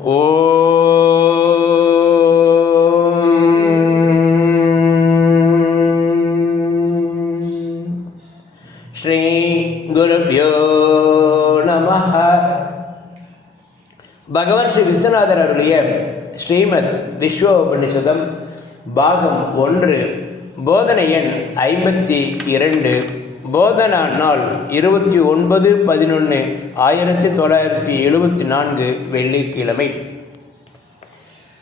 ஸ்ரீ குருபியோ நம பகவான் ஸ்ரீ விஸ்வநாதர் அருளிய ஸ்ரீமத் விஸ்வோபனிஷதம் பாகம் ஒன்று போதனை எண் ஐம்பத்தி இரண்டு போதனா நாள் இருபத்தி ஒன்பது பதினொன்று ஆயிரத்தி தொள்ளாயிரத்தி எழுபத்தி நான்கு வெள்ளிக்கிழமை.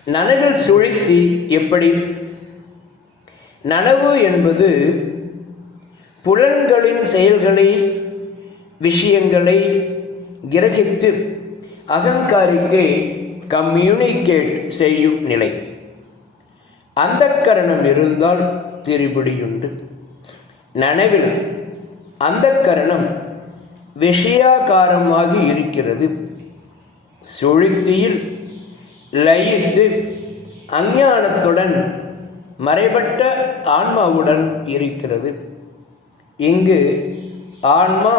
நனவில் சுழித்தி எப்படி? நனவு என்பது புலன்களின் செயல்களை விஷயங்களை கிரகித்து அகங்காரிக்கு கம்யூனிகேட் செய்யும் நிலை. அந்த கரணம் இருந்தால் திரிபுடியுண்டு. நனவில் அந்த கரணம் விஷயாகாரமாகி இருக்கிறது. சுழித்தியில் லயித்து அஞ்ஞானத்துடன் மறைபட்ட ஆன்மாவுடன் இருக்கிறது. இங்கு ஆன்மா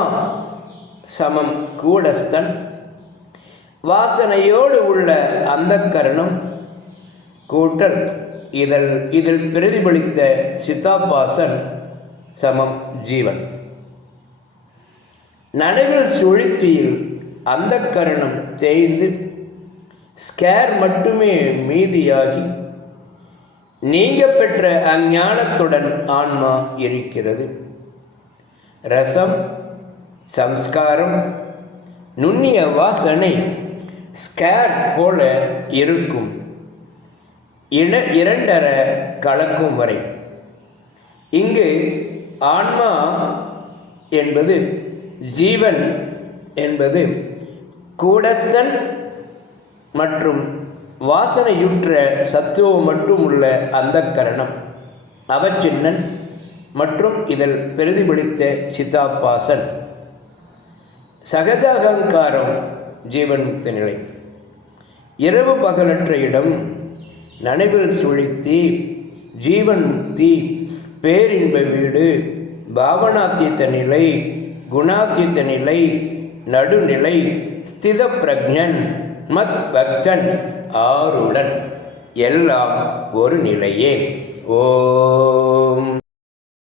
சமம் கூடஸ்தன். வாசனையோடு உள்ள அந்த கரணம் கூட்டல். இதில் இதில் பிரதிபலித்த சித்தாபாசன் சமம் ஜீவன். நனவில் சுழித்தியில் அந்த கரணம் தேய்ந்து ஸ்கேர் மட்டுமே மீதியாகி நீங்க பெற்ற அஞ்ஞானத்துடன் ஆன்மா இருக்கிறது. ரசம் சம்ஸ்காரம் நுண்ணிய வாசனை ஸ்கேர் போல இருக்கும். இன இரண்டர கலக்கும் வரை. இங்கு ஆன்மா என்பது ஜீவன் என்பது கூடஸ்தன் மற்றும் வாசனையுற்ற சத்துவம் மட்டும் உள்ள அந்த கரணம். அவச்சின்னன் மற்றும் இதில் பிரதிபலித்த சிதாபாசன். சகஜ அகங்காரம் ஜீவன் நிலை. இரவு பகலற்ற இடம் நனவில் சுழித்தி ஜீவன் முக்தி பேரின்ப வீடு பாவனாத்தீத்த நிலை குணாதித்த நிலை நடுநிலை ஸ்தித பிரக்ஞன் மத் பக்தன் ஆருடன். எல்லாம் ஒரு நிலையே. ஓம்.